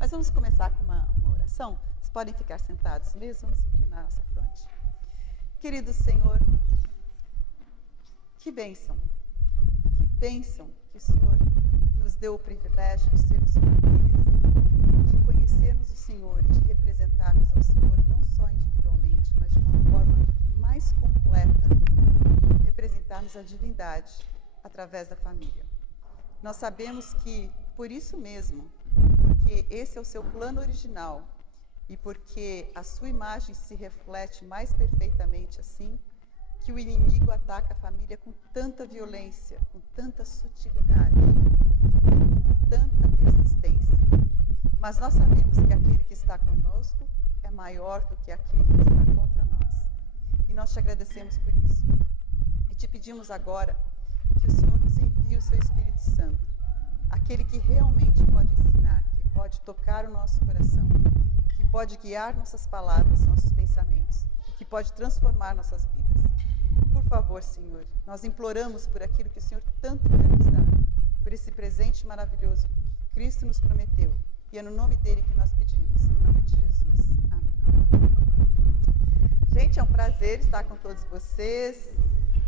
Mas vamos começar com uma oração. Vocês podem ficar sentados mesmo, vamos inclinar a nossa fronte. Querido Senhor, que bênção que o Senhor nos deu o privilégio de sermos famílias, de conhecermos o Senhor e de representarmos ao Senhor não só individualmente, mas de uma forma mais completa, representarmos a divindade através da família. Nós sabemos que, por isso mesmo, porque esse é o seu plano original e porque a sua imagem se reflete mais perfeitamente assim, que o inimigo ataca a família com tanta violência, com tanta sutilidade, com tanta persistência. Mas nós sabemos que aquele que está conosco é maior do que aquele que está contra nós. E nós te agradecemos por isso. E te pedimos agora que o Senhor nos envie o seu Espírito Santo, aquele que realmente pode ensinar, que pode tocar o nosso coração, que pode guiar nossas palavras, nossos pensamentos, que pode transformar nossas vidas. Por favor, Senhor, nós imploramos por aquilo que o Senhor tanto quer nos dar, por esse presente maravilhoso que Cristo nos prometeu. E é no nome dele que nós pedimos, em nome de Jesus. Amém. Gente, é um prazer estar com todos vocês.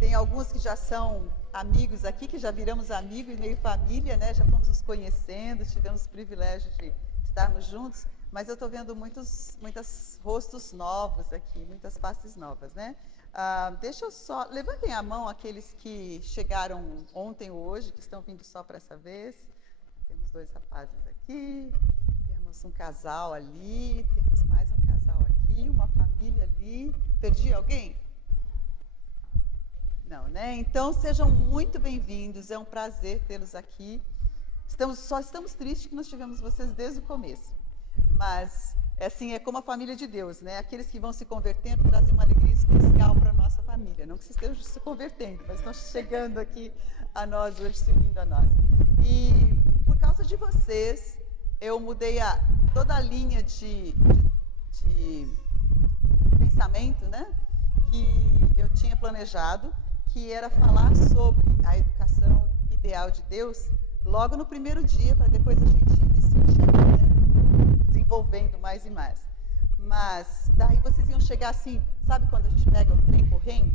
Tem alguns que já são amigos aqui, que já viramos amigos e meio família, né? Já fomos nos conhecendo, tivemos o privilégio de estarmos juntos, mas eu estou vendo muitos rostos novos aqui, muitas faces novas, né? Deixa eu só... Levantem a mão aqueles que chegaram ontem ou hoje, que estão vindo só para essa vez. Temos 2 rapazes aqui, temos um casal ali, temos mais um casal aqui, uma família ali. Perdi alguém? Não, né? Então, sejam muito bem-vindos, é um prazer tê-los aqui. Só estamos tristes que nós tivemos vocês desde o começo. Mas, assim, é como a família de Deus, né? Aqueles que vão se convertendo trazem uma alegria especial para a nossa família. Não que vocês estejam se convertendo, mas estão chegando aqui a nós hoje, se unindo a nós. E, por causa de vocês, eu mudei toda a linha de pensamento, né? Que eu tinha planejado, que era falar sobre a educação ideal de Deus logo no primeiro dia, para depois a gente decidir, né? Desenvolvendo mais e mais. Mas daí vocês iam chegar assim, sabe quando a gente pega o trem correndo?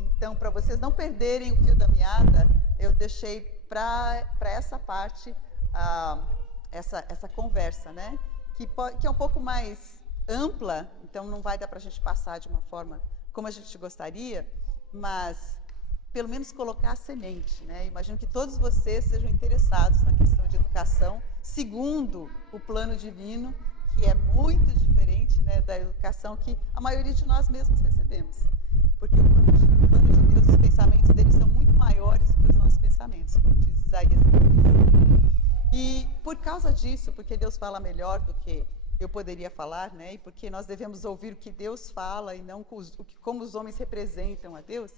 Então, para vocês não perderem o fio da meada, eu deixei para essa parte, essa conversa, né? Que é um pouco mais ampla, então não vai dar para a gente passar de uma forma como a gente gostaria, mas pelo menos colocar a semente, né? Imagino que todos vocês sejam interessados na questão de educação, segundo o plano divino, que é muito diferente, né, da educação que a maioria de nós mesmos recebemos. Porque o plano de Deus, os pensamentos dele são muito maiores do que os nossos pensamentos, como diz Isaías 53. E por causa disso, porque Deus fala melhor do que eu poderia falar, né? E porque nós devemos ouvir o que Deus fala e não como os homens representam a Deus,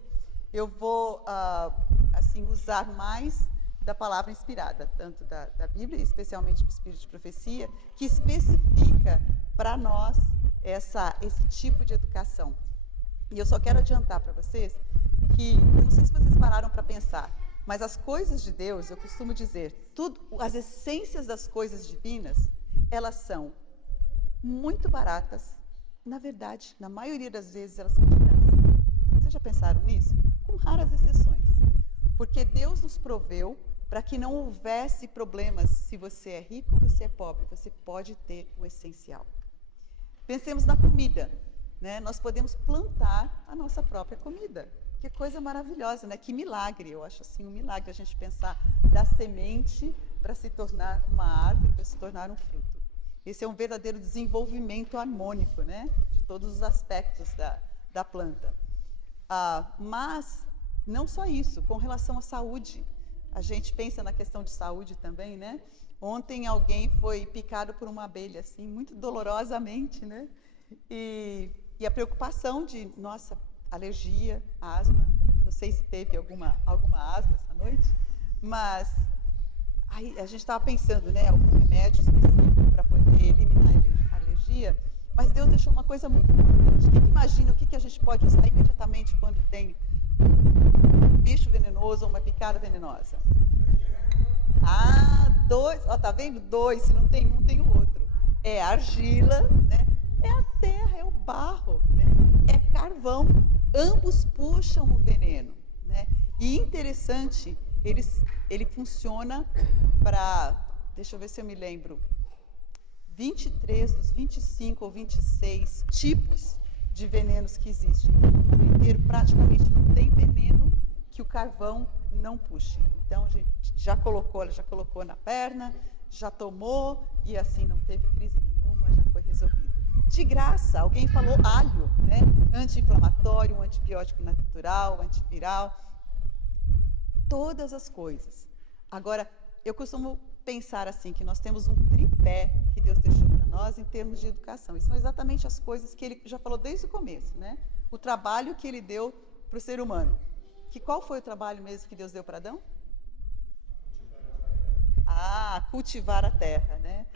eu vou usar mais da palavra inspirada, tanto da Bíblia, especialmente do Espírito de Profecia, que especifica para nós esse tipo de educação. E eu só quero adiantar para vocês que, eu não sei se vocês pararam para pensar, mas as coisas de Deus, eu costumo dizer, as essências das coisas divinas, elas são muito baratas. Na verdade, na maioria das vezes, elas são de graça. Vocês já pensaram nisso? Com raras exceções. Porque Deus nos proveu para que não houvesse problemas se você é rico ou você é pobre. Você pode ter o essencial. Pensemos na comida, né? Nós podemos plantar a nossa própria comida. Que coisa maravilhosa, né? Que milagre. Eu acho assim um milagre a gente pensar da semente para se tornar uma árvore, para se tornar um fruto. Esse é um verdadeiro desenvolvimento harmônico, né? De todos os aspectos da planta. Mas não só isso, com relação à saúde. A gente pensa na questão de saúde também, né? Ontem alguém foi picado por uma abelha, assim, muito dolorosamente, né? E a preocupação de, nossa, alergia, asma, não sei se teve alguma asma essa noite, mas aí a gente estava pensando, né? Algum remédio específico para poder eliminar a alergia, mas Deus deixou uma coisa muito importante. Imagina o que a gente pode usar imediatamente quando tem um bicho venenoso ou uma picada venenosa. 2, ó, tá vendo? 2, se não tem um, tem o outro. é argila, né? É a terra, é o barro, né? É carvão. Ambos puxam o veneno, né? E interessante, ele funciona para, deixa eu ver se eu me lembro, 23 dos 25 ou 26 tipos de venenos que existem. No mundo inteiro, praticamente não tem veneno que o carvão não puxe. Então, a gente ela já colocou na perna, já tomou e assim não teve crise nenhuma, já foi resolvido. De graça, alguém falou alho, né? Anti-inflamatório, um antibiótico natural, antiviral, todas as coisas. Agora, eu costumo pensar assim, que nós temos um tripé que Deus deixou para nós em termos de educação. E são exatamente as coisas que ele já falou desde o começo, né? O trabalho que ele deu para o ser humano. Qual foi o trabalho mesmo que Deus deu para Adão? Cultivar a terra, né?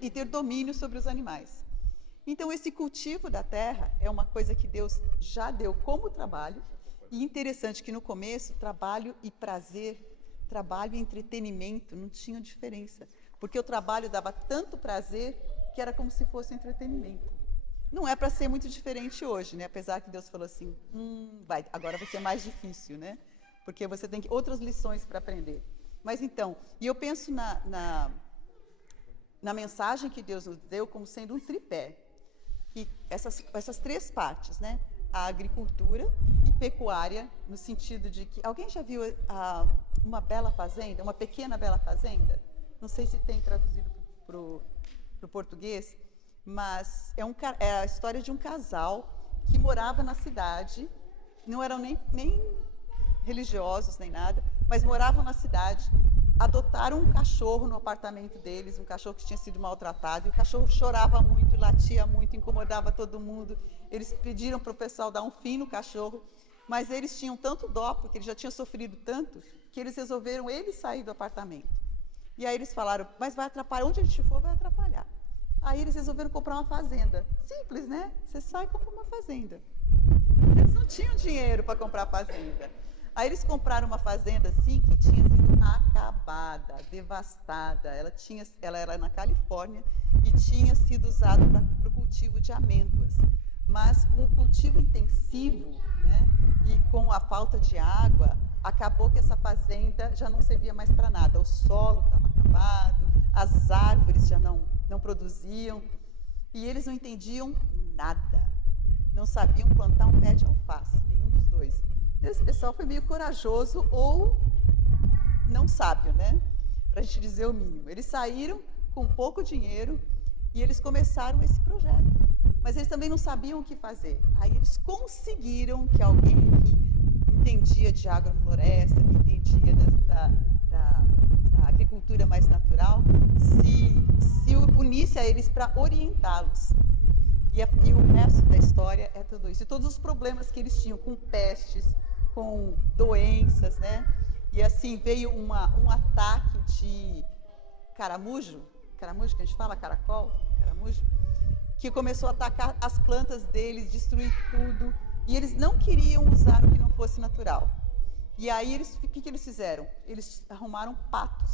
E ter domínio sobre os animais. Então, esse cultivo da terra é uma coisa que Deus já deu como trabalho. E interessante que no começo, trabalho e prazer, trabalho e entretenimento não tinham diferença. Porque o trabalho dava tanto prazer que era como se fosse entretenimento. Não é para ser muito diferente hoje, né? Apesar que Deus falou assim, agora vai ser mais difícil, né? Porque você tem outras lições para aprender. Mas então, e eu penso na mensagem que Deus nos deu como sendo um tripé. Que essas três partes, né? A agricultura e pecuária, no sentido de que... Alguém já viu uma bela fazenda, uma pequena bela fazenda? Não sei se tem traduzido para o português, mas é a história de um casal que morava na cidade, não eram nem religiosos, nem nada, mas moravam na cidade, adotaram um cachorro no apartamento deles, um cachorro que tinha sido maltratado, e o cachorro chorava muito, latia muito, incomodava todo mundo. Eles pediram para o pessoal dar um fim no cachorro, mas eles tinham tanto dó, porque ele já tinha sofrido tanto, que eles resolveram sair do apartamento. E aí eles falaram, mas vai atrapalhar, onde a gente for vai atrapalhar. Aí eles resolveram comprar uma fazenda. Simples, né? Você sai e compra uma fazenda. Eles não tinham dinheiro para comprar fazenda. Aí eles compraram uma fazenda assim que tinha sido acabada, devastada. Ela era na Califórnia e tinha sido usada para o cultivo de amêndoas. Mas com o cultivo intensivo, né, e com a falta de água, acabou que essa fazenda já não servia mais para nada. O solo estava acabado, as árvores já não produziam, e eles não entendiam nada. Não sabiam plantar um pé de alface, nenhum dos dois. Então, esse pessoal foi meio corajoso ou não sábio, né? Para a gente dizer o mínimo. Eles saíram com pouco dinheiro e eles começaram esse projeto. Mas eles também não sabiam o que fazer. Aí eles conseguiram que alguém que entendia de agrofloresta, que entendia da agricultura mais natural, se unisse a eles para orientá-los. E o resto da história é tudo isso. E todos os problemas que eles tinham com pestes, com doenças, né? E assim veio um ataque de caramujo que a gente fala, caramujo, que começou a atacar as plantas deles, destruir tudo. E eles não queriam usar o que não fosse natural. E aí, o que eles fizeram? Eles arrumaram patos.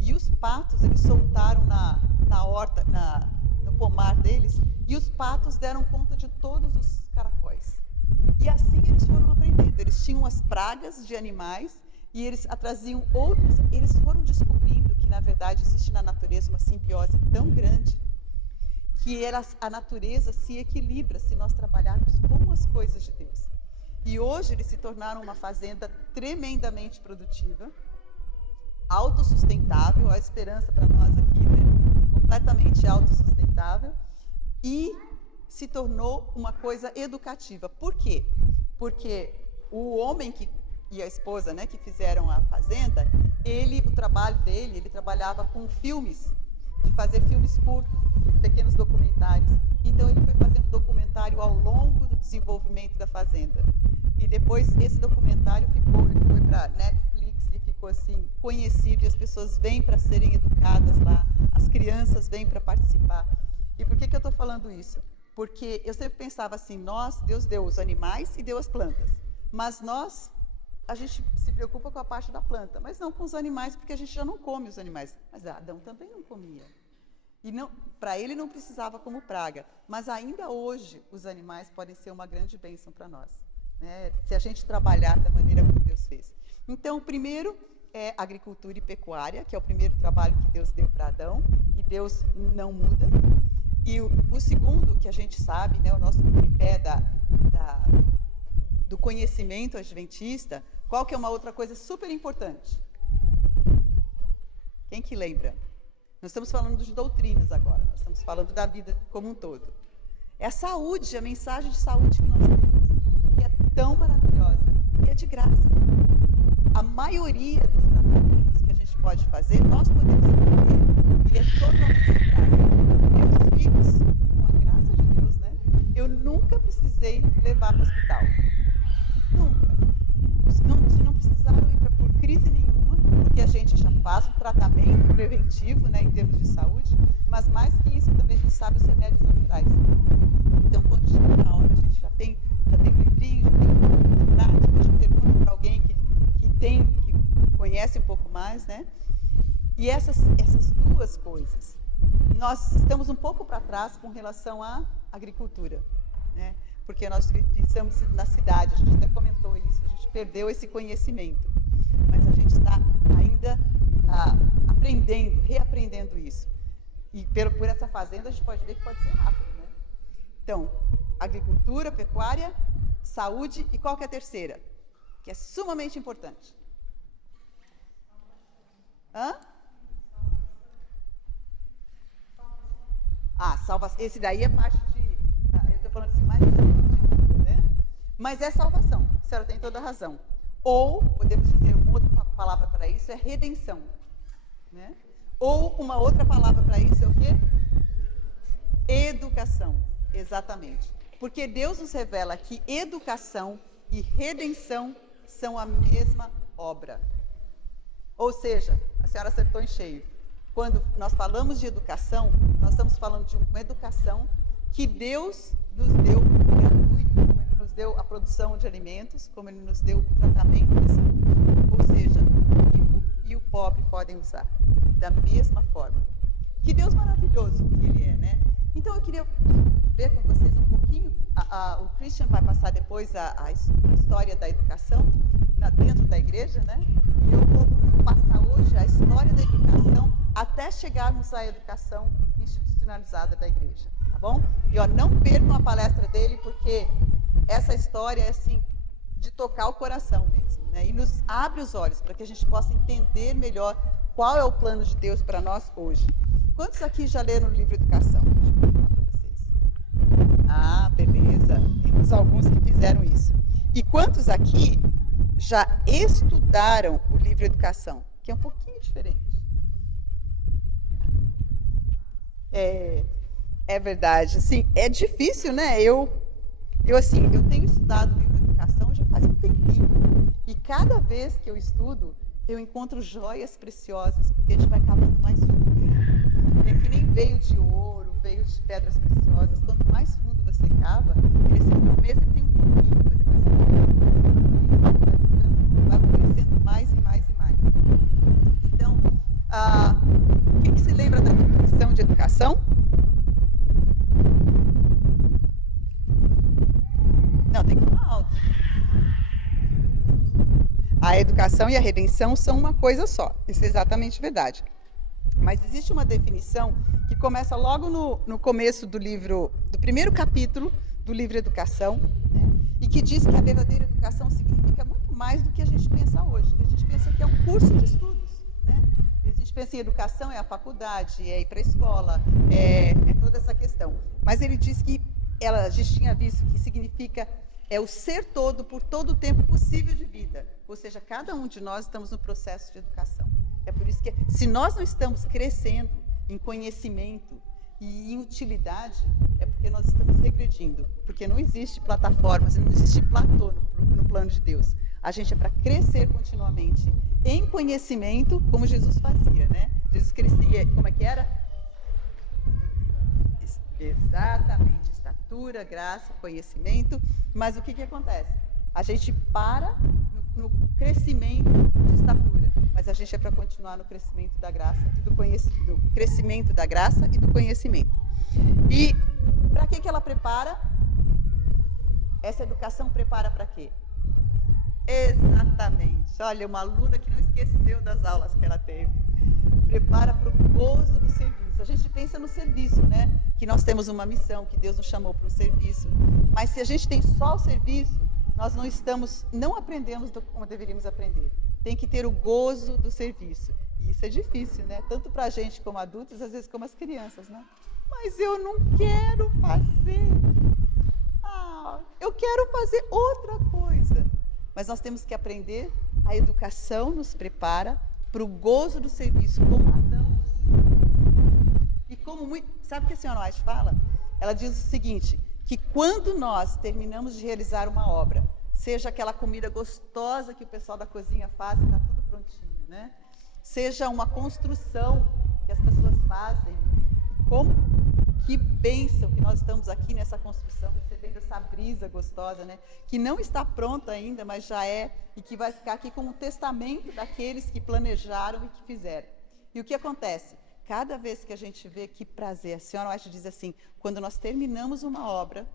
E os patos, eles soltaram na horta, no pomar deles, e os patos deram conta de todos os caracóis. E assim eles foram aprendendo. Eles tinham as pragas de animais, e eles traziam outros. Eles foram descobrindo que, na verdade, existe na natureza uma simbiose tão grande, que a natureza se equilibra se nós trabalharmos com as coisas de Deus. E hoje eles se tornaram uma fazenda tremendamente produtiva, autossustentável, a esperança para nós aqui, né? Completamente autossustentável, e se tornou uma coisa educativa. Por quê? Porque o homem e a esposa, né, que fizeram a fazenda, o trabalho dele, ele trabalhava com filmes, de fazer filmes curtos, pequenos documentários. Então ele foi fazendo documentário ao longo do desenvolvimento da fazenda. E depois esse documentário ele foi para Netflix e ficou assim conhecido, e as pessoas vêm para serem educadas lá, as crianças vêm para participar. E por que eu estou falando isso? Porque eu sempre pensava assim, Deus deu os animais e deu as plantas, mas a gente se preocupa com a parte da planta, mas não com os animais, porque a gente já não come os animais. Mas Adão também não comia. E para ele não precisava como praga, mas ainda hoje os animais podem ser uma grande bênção para nós, né? Se a gente trabalhar da maneira como Deus fez. Então, o primeiro é agricultura e pecuária, que é o primeiro trabalho que Deus deu para Adão, e Deus não muda. E o segundo, que a gente sabe, né, o nosso tripé do conhecimento adventista, qual que é uma outra coisa super importante? Quem que lembra? Nós estamos falando de doutrinas agora, nós estamos falando da vida como um todo. É a saúde, a mensagem de saúde que nós temos, que é tão maravilhosa e é de graça. A maioria dos tratamentos que a gente pode fazer, nós podemos aprender, e é totalmente de graça. Meus filhos, com a graça de Deus, né, eu nunca precisei levar para o hospital. Nunca. Não precisaram ir por crise nenhuma, porque a gente já faz um tratamento preventivo, né, em termos de saúde, mas mais que isso também a gente sabe os remédios naturais. Então, quando chega na hora, a gente já tem um livrinho, já tem uma prática, já pergunta para alguém que conhece um pouco mais, né? E essas duas coisas, nós estamos um pouco para trás com relação à agricultura, né? Porque nós estamos na cidade, a gente até comentou isso, a gente perdeu esse conhecimento, mas a gente está ainda aprendendo, reaprendendo isso. E por essa fazenda a gente pode ver que pode ser rápido, né? Então, agricultura, pecuária, saúde e qual que é a terceira? Que é sumamente importante. Salvação. Esse daí é parte de... eu estou falando assim, mais de vida, né? Mas é salvação, a senhora tem toda a razão. Ou, podemos dizer uma outra palavra para isso, é redenção, né? Ou uma outra palavra para isso é o quê? Educação, exatamente. Porque Deus nos revela que educação e redenção são a mesma obra. Ou seja, a senhora acertou em cheio. Quando nós falamos de educação, nós estamos falando de uma educação que Deus nos deu gratuita, como Ele nos deu a produção de alimentos, como Ele nos deu o tratamento de saúde. Ou seja, o rico e o pobre podem usar da mesma forma. Que Deus maravilhoso que Ele é, né? Então eu queria ver com vocês um pouquinho, o Christian vai passar depois a história da educação dentro da igreja, né? E eu vou passar hoje a história da educação até chegarmos à educação institucionalizada da igreja, tá bom? E não percam a palestra dele, porque essa história é assim, de tocar o coração mesmo, né? E nos abre os olhos para que a gente possa entender melhor qual é o plano de Deus para nós hoje. Quantos aqui já leram o livro Educação? Deixa eu perguntar para vocês. Beleza. Temos alguns que fizeram isso. E quantos aqui já estudaram o livro Educação? Que é um pouquinho diferente. É verdade. Assim, é difícil, né? Eu tenho estudado o livro Educação já faz um tempinho. E cada vez que eu estudo, eu encontro joias preciosas, porque a gente vai cavando mais fundo. É que nem veio de ouro, veio de pedras preciosas. Quanto mais fundo você cava, no começo ele tem um pouquinho, mas depois você vai oferecendo mais e mais e mais. Então, quem se lembra da definição de educação? Não, tem que falar alto. A educação e a redenção são uma coisa só. Isso é exatamente verdade. Mas existe uma definição que começa logo no começo do livro, do primeiro capítulo do livro Educação, né? E que diz que a verdadeira educação significa muito mais do que a gente pensa hoje, que a gente pensa que é um curso de estudos, né? A gente pensa em educação, é a faculdade, é ir para a escola, é toda essa questão. Mas ele diz que a gente tinha visto que significa o ser todo por todo o tempo possível de vida. Ou seja, cada um de nós estamos no processo de educação. É por isso que, se nós não estamos crescendo em conhecimento e em utilidade, é porque nós estamos regredindo. Porque não existe plataformas, não existe platô no plano de Deus. A gente é para crescer continuamente em conhecimento, como Jesus fazia, né? Jesus crescia, como é que era? Exatamente, estatura, graça, conhecimento. Mas o que acontece? A gente para no crescimento de estatura, mas a gente é para continuar no crescimento da graça e do conhecimento, crescimento da graça e do conhecimento. E para que ela prepara? Essa educação prepara para quê? Exatamente. Olha, uma aluna que não esqueceu das aulas que ela teve. Prepara para o gozo do serviço. A gente pensa no serviço, né? Que nós temos uma missão, que Deus nos chamou para um serviço. Mas se a gente tem só o serviço, nós não aprendemos como deveríamos aprender. Tem que ter o gozo do serviço. E isso é difícil, né? Tanto para a gente como adultos, às vezes como as crianças, né? Mas eu não quero fazer. Eu quero fazer outra coisa. Mas nós temos que aprender, a educação nos prepara para o gozo do serviço, como Adão. E como muito... Sabe o que a senhora White fala? Ela diz o seguinte, que quando nós terminamos de realizar uma obra, seja aquela comida gostosa que o pessoal da cozinha faz e está tudo prontinho, né? Seja uma construção que as pessoas fazem, que bênção que nós estamos aqui nessa construção, recebendo essa brisa gostosa, né? Que não está pronta ainda, mas já é, e que vai ficar aqui como um testamento daqueles que planejaram e que fizeram. E o que acontece? Cada vez que a gente vê, que prazer, a senhora White diz assim, quando nós terminamos uma obra,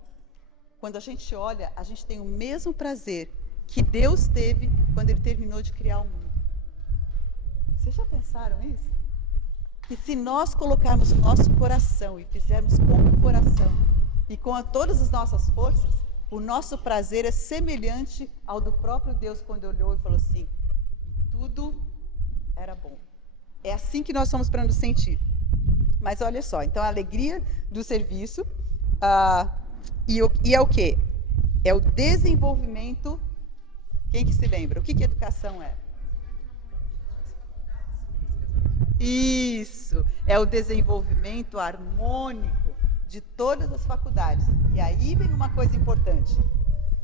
quando a gente olha, a gente tem o mesmo prazer que Deus teve quando Ele terminou de criar o mundo. Vocês já pensaram isso? Que se nós colocarmos o nosso coração e fizermos com o coração e com todas as nossas forças, o nosso prazer é semelhante ao do próprio Deus quando olhou e falou assim, tudo era bom. É assim que nós somos para nos sentir. Mas olha só, então a alegria do serviço e é o quê? É o desenvolvimento. Quem que se lembra? O que educação é? Isso, é o desenvolvimento harmônico de todas as faculdades. E aí vem uma coisa importante,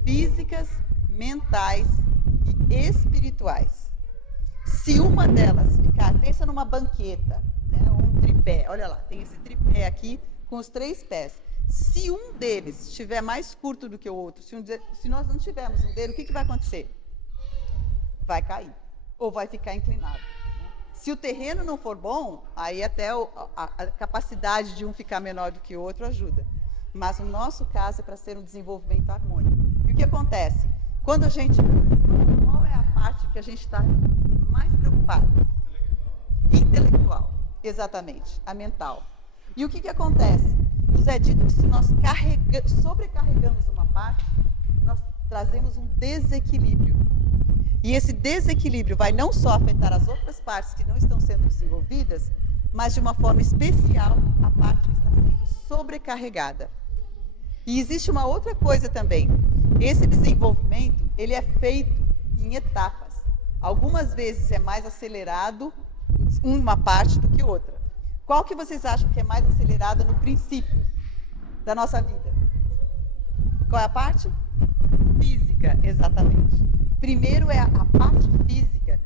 físicas, mentais e espirituais. Se uma delas ficar, pensa numa banqueta, né, ou um tripé, olha lá, tem esse tripé aqui com os 3 pés. Se um deles estiver mais curto do que o outro, se nós não tivermos um dele, o que vai acontecer? Vai cair, ou vai ficar inclinado. Se o terreno não for bom, aí até a capacidade de um ficar menor do que o outro ajuda. Mas no nosso caso é para ser um desenvolvimento harmônico. E o que acontece? Quando a gente... Qual é a parte que a gente está mais preocupado? Intelectual. Exatamente, a mental. E o que acontece? Nos é dito que se nós sobrecarregamos uma parte, nós trazemos um desequilíbrio. E esse desequilíbrio vai não só afetar as outras partes que não estão sendo desenvolvidas, mas de uma forma especial a parte que está sendo sobrecarregada. E existe uma outra coisa também. Esse desenvolvimento, ele é feito em etapas. Algumas vezes é mais acelerado uma parte do que outra. Qual que vocês acham que é mais acelerada no princípio da nossa vida? Qual é a parte? Física, exatamente. Primeiro é a parte física.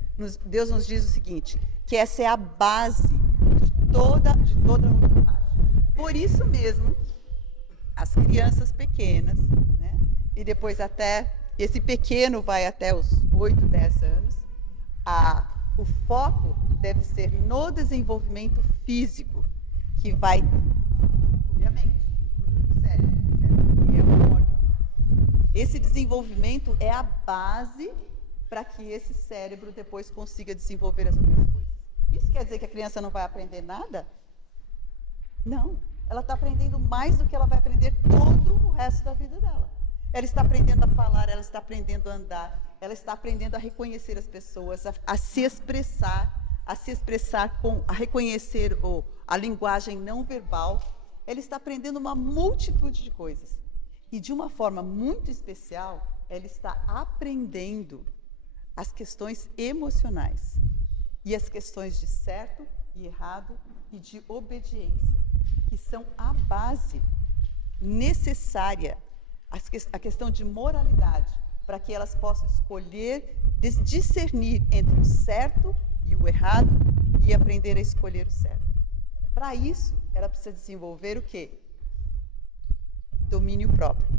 Deus nos diz o seguinte, que essa é a base de toda a outra parte. Por isso mesmo, as crianças pequenas, né, e depois até, esse pequeno vai até os 8, 10 anos, o foco deve ser no desenvolvimento físico, que vai incluir a mente, incluir o cérebro, que é o órgão. Esse desenvolvimento é a base para que esse cérebro depois consiga desenvolver as outras coisas. Isso quer dizer que a criança não vai aprender nada? Não. Ela está aprendendo mais do que ela vai aprender todo o resto da vida dela. Ela está aprendendo a falar, ela está aprendendo a andar, ela está aprendendo a reconhecer as pessoas, a se expressar a reconhecer a linguagem não verbal. Ela está aprendendo uma multitude de coisas. E de uma forma muito especial, ela está aprendendo as questões emocionais e as questões de certo e errado e de obediência, que são a base necessária, a questão de moralidade, para que elas possam escolher, discernir entre o certo e o errado e aprender a escolher o certo. Para isso, ela precisa desenvolver o quê? Domínio próprio.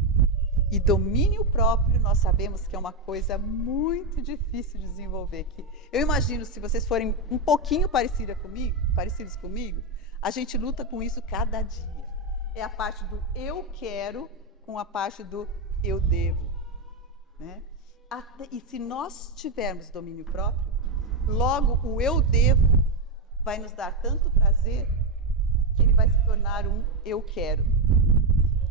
E domínio próprio, nós sabemos que é uma coisa muito difícil de desenvolver. Que eu imagino, se vocês forem um pouquinho parecidos comigo, a gente luta com isso cada dia. É a parte do eu quero com a parte do eu devo. Né? E se nós tivermos domínio próprio, logo o eu devo vai nos dar tanto prazer que ele vai se tornar um eu quero.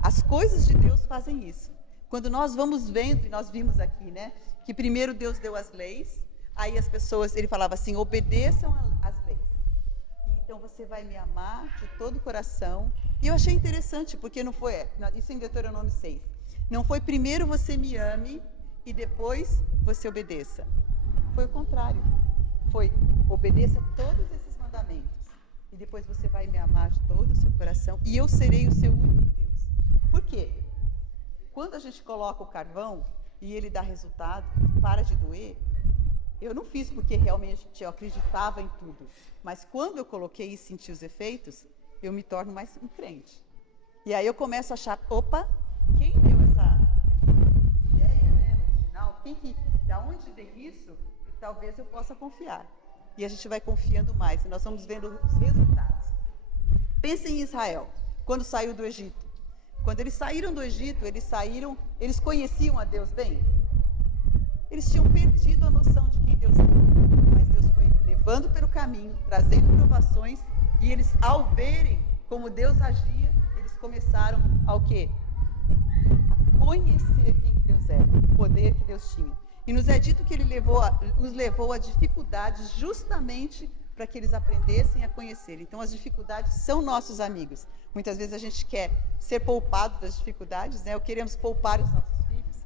As coisas de Deus fazem isso. Quando nós vamos vendo, e nós vimos aqui, né, que primeiro Deus deu as leis, aí as pessoas, ele falava assim, obedeçam às leis. Então você vai me amar de todo o coração. E eu achei interessante, porque não foi, isso em Deuteronômio 6, não foi primeiro você me ame e depois você obedeça. Foi o contrário. Foi, obedeça todos esses mandamentos. E depois você vai me amar de todo o seu coração e eu serei o seu único Deus. Por quê? Quando a gente coloca o carvão e ele dá resultado, para de doer, eu não fiz porque realmente eu acreditava em tudo. Mas quando eu coloquei e senti os efeitos, eu me torno mais um crente. E aí eu começo a achar, opa, quem deu essa ideia, né, original? Da onde veio isso? E talvez eu possa confiar. E a gente vai confiando mais, e nós vamos vendo os resultados. Pensem em Israel, quando saiu do Egito. Quando eles saíram do Egito, eles conheciam a Deus bem? Eles tinham perdido a noção de quem Deus era. Mas Deus foi levando pelo caminho, trazendo provações, e eles, ao verem como Deus agia, eles começaram a o quê? A conhecer quem Deus era, o poder que Deus tinha. E nos é dito que ele os levou a dificuldades justamente para que eles aprendessem a conhecer. Então, as dificuldades são nossos amigos. Muitas vezes a gente quer ser poupado das dificuldades, né? Ou queremos poupar os nossos filhos.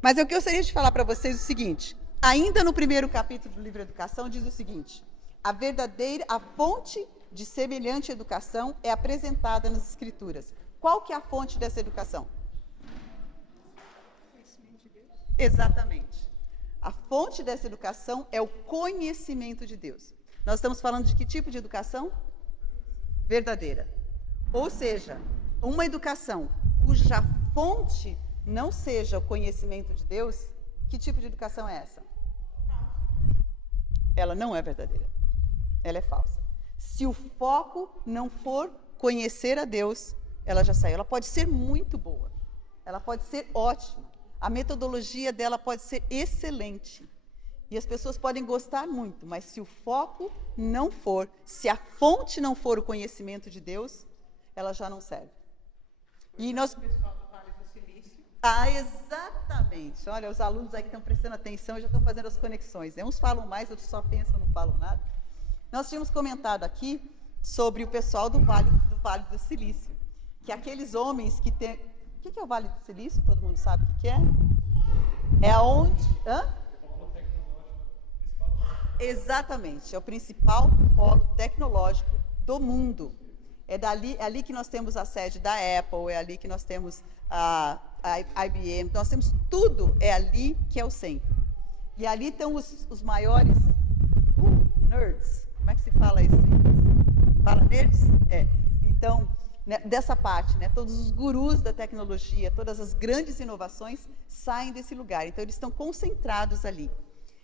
Mas eu gostaria de falar para vocês o seguinte, ainda no primeiro capítulo do livro Educação, diz o seguinte, a fonte de semelhante educação é apresentada nas Escrituras. Qual que é a fonte dessa educação? Exatamente. A fonte dessa educação é o conhecimento de Deus. Nós estamos falando de que tipo de educação? Verdadeira. Ou seja, uma educação cuja fonte não seja o conhecimento de Deus, que tipo de educação é essa? Ela não é verdadeira. Ela é falsa. Se o foco não for conhecer a Deus, ela já saiu. Ela pode ser muito boa. Ela pode ser ótima. A metodologia dela pode ser excelente. E as pessoas podem gostar muito, mas se o foco não for, se a fonte não for o conhecimento de Deus, ela já não serve. E nós... O pessoal do Vale do Silício. Exatamente. Olha, os alunos aí que estão prestando atenção já estão fazendo as conexões. Né? Uns falam mais, outros só pensam, não falam nada. Nós tínhamos comentado aqui sobre o pessoal do Vale do Silício, que aqueles homens que têm... O que é o Vale do Silício? Todo mundo sabe o que é? É aonde... Exatamente, é o principal polo tecnológico do mundo. É ali que nós temos a sede da Apple, é ali que nós temos a IBM, nós temos tudo, é ali que é o centro. E ali estão os maiores nerds, como é que se fala isso? Fala nerds? É. Então, né, dessa parte, né, todos os gurus da tecnologia, todas as grandes inovações saem desse lugar, então eles estão concentrados ali.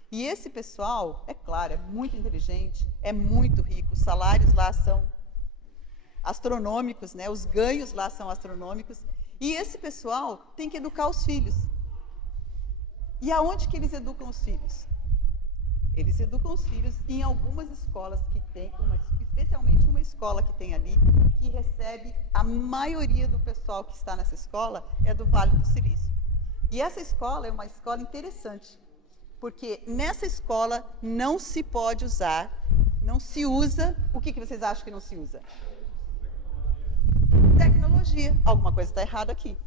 E esse pessoal, é claro, é muito inteligente, é muito rico, os salários lá são astronômicos, né? Os ganhos lá são astronômicos, e esse pessoal tem que educar os filhos. E aonde que eles educam os filhos? Eles educam os filhos em algumas escolas que tem, especialmente uma escola que tem ali, que recebe a maioria do pessoal que está nessa escola, é do Vale do Silício. E essa escola é uma escola interessante, porque nessa escola não se pode usar, não se usa, o que vocês acham que não se usa? Tecnologia. Alguma coisa está errada aqui.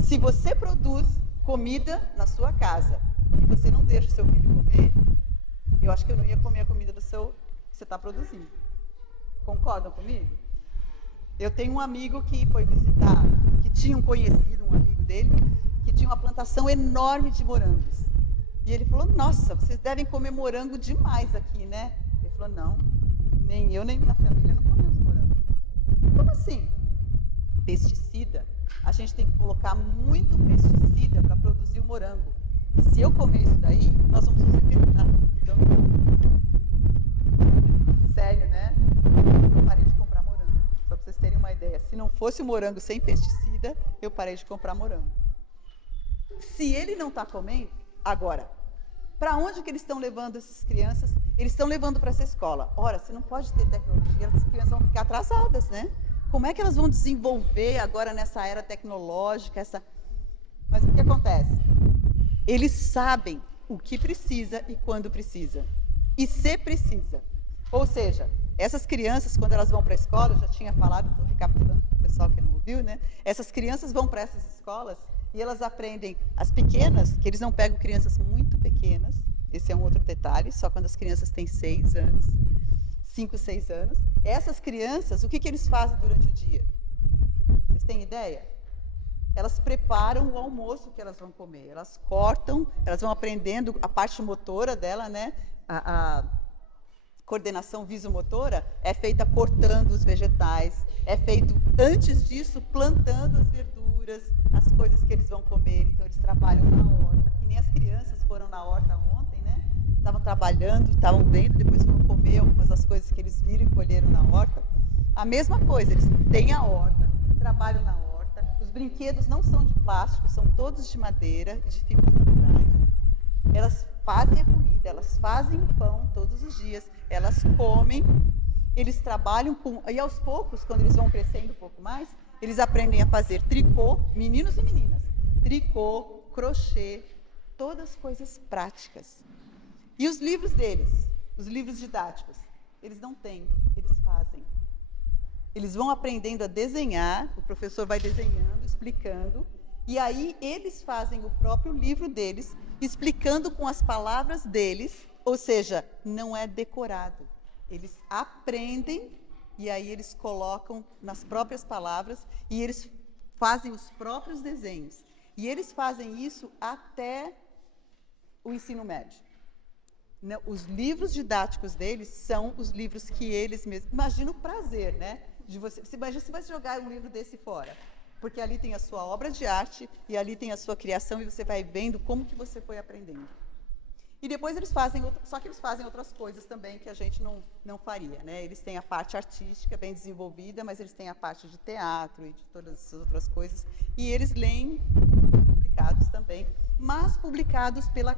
Se você produz comida na sua casa e você não deixa o seu filho comer, eu acho que eu não ia comer a comida que você está produzindo. Concordam comigo? Eu tenho um amigo que foi visitar, que tinha um conhecido, um amigo dele, que tinha uma plantação enorme de morangos. E ele falou, nossa, vocês devem comer morango demais aqui, né? Ele falou, não, nem eu nem minha família não comemos morango. Como assim? Pesticida. a gente tem que colocar muito pesticida para produzir o morango. Se eu comer isso daí, nós vamos nos infectar. Então, sério, né? Eu parei de comprar morango. Só para vocês terem uma ideia. Se não fosse o morango sem pesticida, eu parei de comprar morango. Se ele não está comendo, agora, para onde que eles estão levando essas crianças? Eles estão levando para essa escola. Ora, se não pode ter tecnologia, as crianças vão ficar atrasadas, né? Como é que elas vão desenvolver agora nessa era tecnológica? Mas o que acontece? Eles sabem o que precisa e quando precisa. E se precisa. Ou seja, essas crianças, quando elas vão para a escola, eu já tinha falado, estou recapitulando para o pessoal que não ouviu, né? Essas crianças vão para essas escolas e elas aprendem, as pequenas, que eles não pegam crianças muito pequenas, esse é um outro detalhe, só quando as crianças têm 6 anos, 5, 6 anos. Essas crianças, o que eles fazem durante o dia? Vocês têm ideia? Elas preparam o almoço que elas vão comer, elas cortam, elas vão aprendendo a parte motora dela, né? A coordenação visomotora é feita cortando os vegetais, é feito, antes disso, plantando as verduras, as coisas que eles vão comer. Então, eles trabalham na horta, que nem as crianças foram na horta ontem, né? Estavam trabalhando, estavam vendo, depois foram comer algumas das coisas que eles viram e colheram na horta. A mesma coisa, eles têm a horta, trabalham na horta. Os brinquedos não são de plástico, são todos de madeira, de fibras naturais. Elas fazem a comida, elas fazem o pão todos os dias, elas comem, eles trabalham com... E aos poucos, quando eles vão crescendo um pouco mais, eles aprendem a fazer tricô, meninos e meninas, tricô, crochê, todas as coisas práticas. E os livros deles, os livros didáticos, eles não têm, eles fazem. Eles vão aprendendo a desenhar, o professor vai desenhando, explicando, e aí eles fazem o próprio livro deles, explicando com as palavras deles, ou seja, não é decorado. Eles aprendem e aí eles colocam nas próprias palavras e eles fazem os próprios desenhos. E eles fazem isso até o ensino médio. Os livros didáticos deles são os livros que eles mesmos... Imagina o prazer, né? De você imagina se você jogar um livro desse fora. Porque ali tem a sua obra de arte e ali tem a sua criação e você vai vendo como que você foi aprendendo. E depois eles fazem, só que eles fazem outras coisas também que a gente não faria, né? Eles têm a parte artística bem desenvolvida, mas eles têm a parte de teatro e de todas essas outras coisas. E eles leem publicados também, mas publicados pela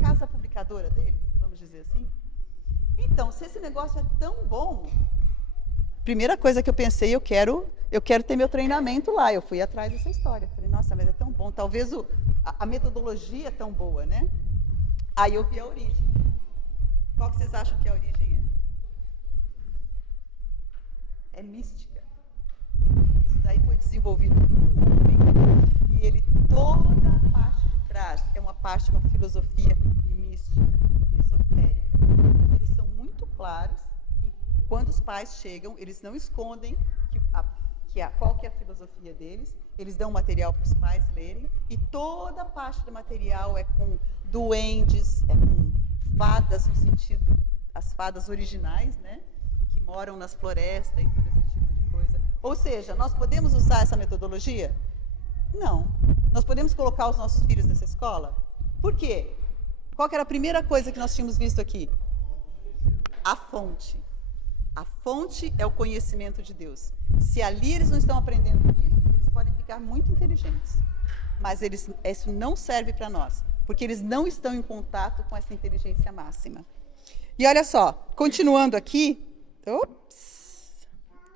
casa publicadora deles, vamos dizer assim. Então, se esse negócio é tão bom, primeira coisa que eu pensei, eu quero ter meu treinamento lá. Eu fui atrás dessa história. Falei, nossa, mas é tão bom. Talvez a metodologia é tão boa, né? Aí eu vi a origem. Qual que vocês acham que a origem é? É mística. Isso daí foi desenvolvido por um homem e ele, toda a parte de trás é uma filosofia mística, esotérica. Eles são muito claros e quando os pais chegam, eles não escondem qual que é a filosofia deles, eles dão material para os pais lerem, e toda a parte do material é com duendes, é com fadas, no sentido, as fadas originais, né, que moram nas florestas e todo esse tipo de coisa. Ou seja, nós podemos usar essa metodologia? Não. Nós podemos colocar os nossos filhos nessa escola? Por quê? Qual que era a primeira coisa que nós tínhamos visto aqui? A fonte. A fonte é o conhecimento de Deus. Se ali eles não estão aprendendo isso, eles podem ficar muito inteligentes. Mas isso não serve para nós, porque eles não estão em contato com essa inteligência máxima. E olha só, continuando aqui...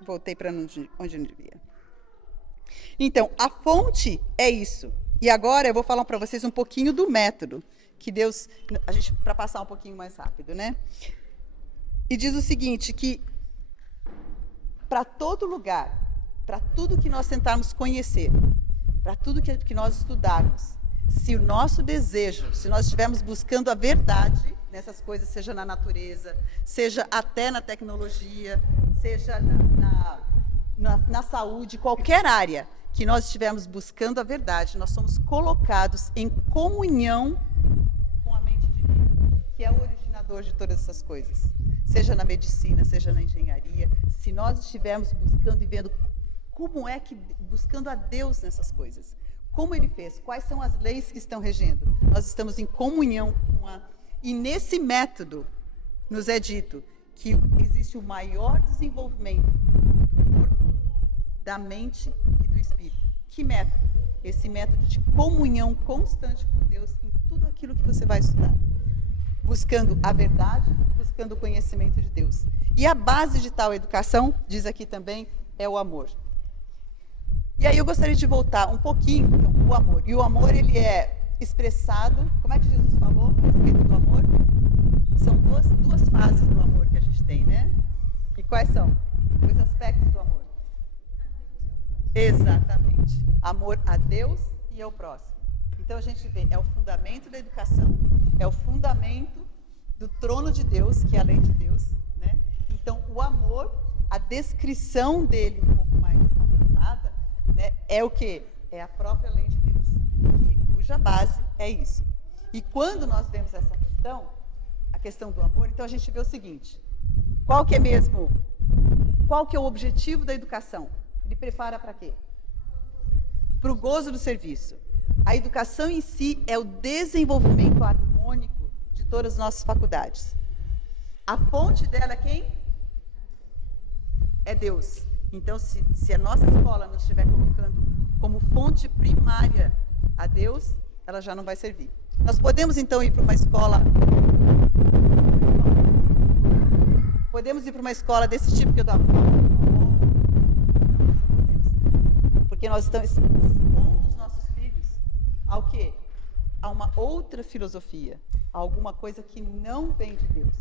voltei para onde eu devia. Então, a fonte é isso. E agora eu vou falar para vocês um pouquinho do método, que Deus... para passar um pouquinho mais rápido, né? E diz o seguinte, que para todo lugar, para tudo que nós tentarmos conhecer, para tudo que nós estudarmos, se o nosso desejo, se nós estivermos buscando a verdade nessas coisas, seja na natureza, seja até na tecnologia, seja na saúde, qualquer área que nós estivermos buscando a verdade, nós somos colocados em comunhão com a mente divina, que é o originador de todas essas coisas. Seja na medicina, seja na engenharia, se nós estivermos buscando e vendo como é que, buscando a Deus nessas coisas, como Ele fez, quais são as leis que estão regendo. Nós estamos em comunhão com e nesse método nos é dito que existe o maior desenvolvimento do corpo, da mente e do espírito. Que método? Esse método de comunhão constante com Deus em tudo aquilo que você vai estudar. Buscando a verdade, buscando o conhecimento de Deus. E a base de tal educação, diz aqui também, é o amor. E aí eu gostaria de voltar um pouquinho, então, o amor. E o amor, ele é expressado, como é que Jesus falou a respeito do amor? São duas fases do amor que a gente tem, né? E quais são os aspectos do amor? Exatamente. Amor a Deus e ao próximo. Então a gente vê, é o fundamento da educação, é o fundamento do trono de Deus, que é a lei de Deus, né? Então o amor, a descrição dele um pouco mais avançada, né, é o quê? É a própria lei de Deus, cuja base é isso. E quando nós vemos essa questão, a questão do amor, então a gente vê o seguinte, qual que é o objetivo da educação? Ele prepara para quê? Para o gozo do serviço. A educação em si é o desenvolvimento harmônico de todas as nossas faculdades. A fonte dela é quem? É Deus. Então, se a nossa escola não estiver colocando como fonte primária a Deus, ela já não vai servir. Nós podemos, então, ir para uma escola... Podemos ir para uma escola desse tipo que eu dava? Não, nós não podemos. Porque nós estamos expondo os nossos filhos ao quê? A uma outra filosofia, a alguma coisa que não vem de Deus.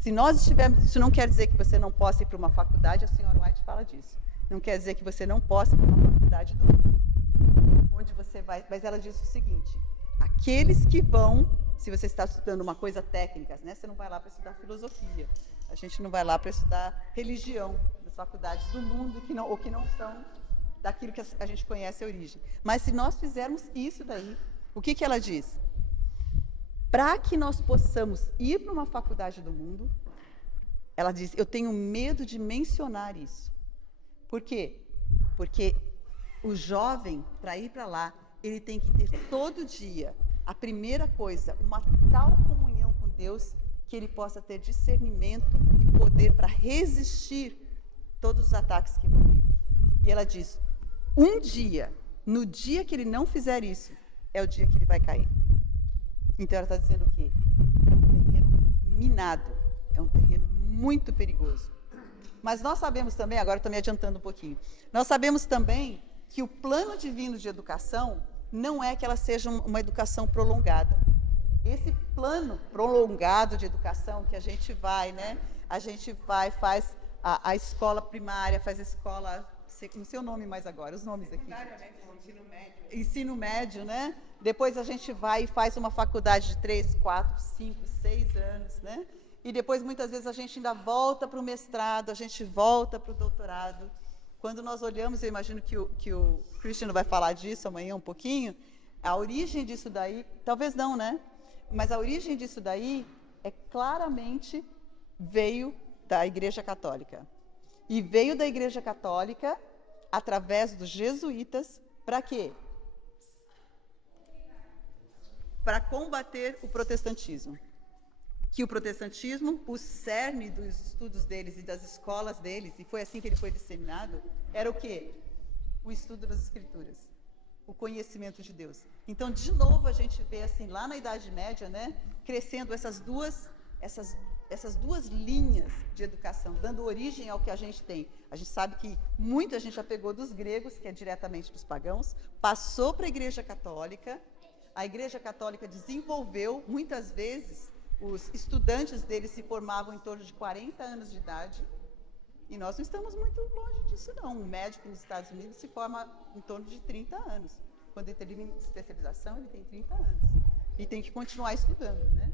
Se nós estivermos, isso não quer dizer que você não possa ir para uma faculdade, a senhora White fala disso. Não quer dizer que você não possa ir para uma faculdade do mundo, onde você vai, mas ela diz o seguinte, aqueles que vão, se você está estudando uma coisa técnica, né, você não vai lá para estudar filosofia, a gente não vai lá para estudar religião, das faculdades do mundo, ou que não são daquilo que a gente conhece a origem. Mas se nós fizermos isso daí, o que ela diz? Para que nós possamos ir para uma faculdade do mundo, ela diz, eu tenho medo de mencionar isso. Por quê? Porque o jovem, para ir para lá, ele tem que ter todo dia, a primeira coisa, uma tal comunhão com Deus, que ele possa ter discernimento e poder para resistir todos os ataques que vão vir. E ela diz, um dia, no dia que ele não fizer isso, é o dia que ele vai cair. Então ela está dizendo que é um terreno minado, é um terreno muito perigoso. Mas nós sabemos também, agora estou me adiantando um pouquinho, nós sabemos também que o plano divino de educação não é que ela seja uma educação prolongada. Esse plano prolongado de educação que a gente vai, né? A gente vai, faz a escola primária, faz a escola, não sei o nome mais agora, os nomes aqui. Ensino médio. Ensino médio, né? Depois a gente vai e faz uma faculdade de 3, 4, 5, 6 anos, né? E depois, muitas vezes, a gente ainda volta para o mestrado, a gente volta para o doutorado. Quando nós olhamos, eu imagino que o Christian vai falar disso amanhã um pouquinho, a origem disso daí, talvez não, né? Mas a origem disso daí é claramente veio da Igreja Católica. E veio da Igreja Católica através dos jesuítas, para quê? Para combater o protestantismo. Que o protestantismo, o cerne dos estudos deles e das escolas deles, e foi assim que ele foi disseminado, era o quê? O estudo das Escrituras, o conhecimento de Deus. Então, de novo, a gente vê assim, lá na Idade Média, né, crescendo essas duas linhas de educação, dando origem ao que a gente tem. A gente sabe que muito a gente já pegou dos gregos, que é diretamente dos pagãos, passou para a Igreja Católica, a Igreja Católica desenvolveu, muitas vezes, os estudantes deles se formavam em torno de 40 anos de idade, e nós não estamos muito longe disso, não. Um médico nos Estados Unidos se forma em torno de 30 anos. Quando ele termina a especialização, ele tem 30 anos. E tem que continuar estudando, né?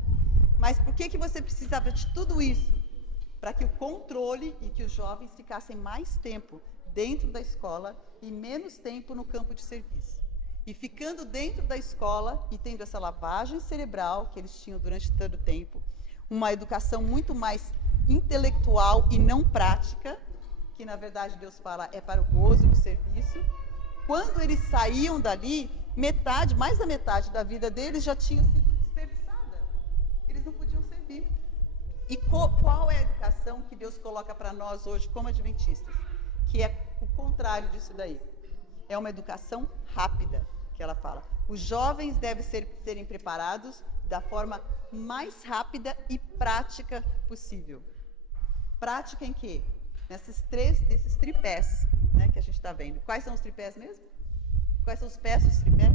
Mas por que você precisava de tudo isso? Para que o controle e que os jovens ficassem mais tempo dentro da escola e menos tempo no campo de serviço. E ficando dentro da escola e tendo essa lavagem cerebral que eles tinham durante todo o tempo, uma educação muito mais intelectual e não prática, que na verdade Deus fala é para o gozo do serviço. Quando eles saíam dali, mais da metade da vida deles já tinha sido desperdiçada. Eles não podiam servir. E qual é a educação que Deus coloca para nós hoje como adventistas? Que é o contrário disso daí. É uma educação rápida, que ela fala. Os jovens devem serem preparados da forma mais rápida e prática possível. Prática em quê? Desses tripés, né, que a gente está vendo. Quais são os tripés mesmo? Quais são os pés dos tripés?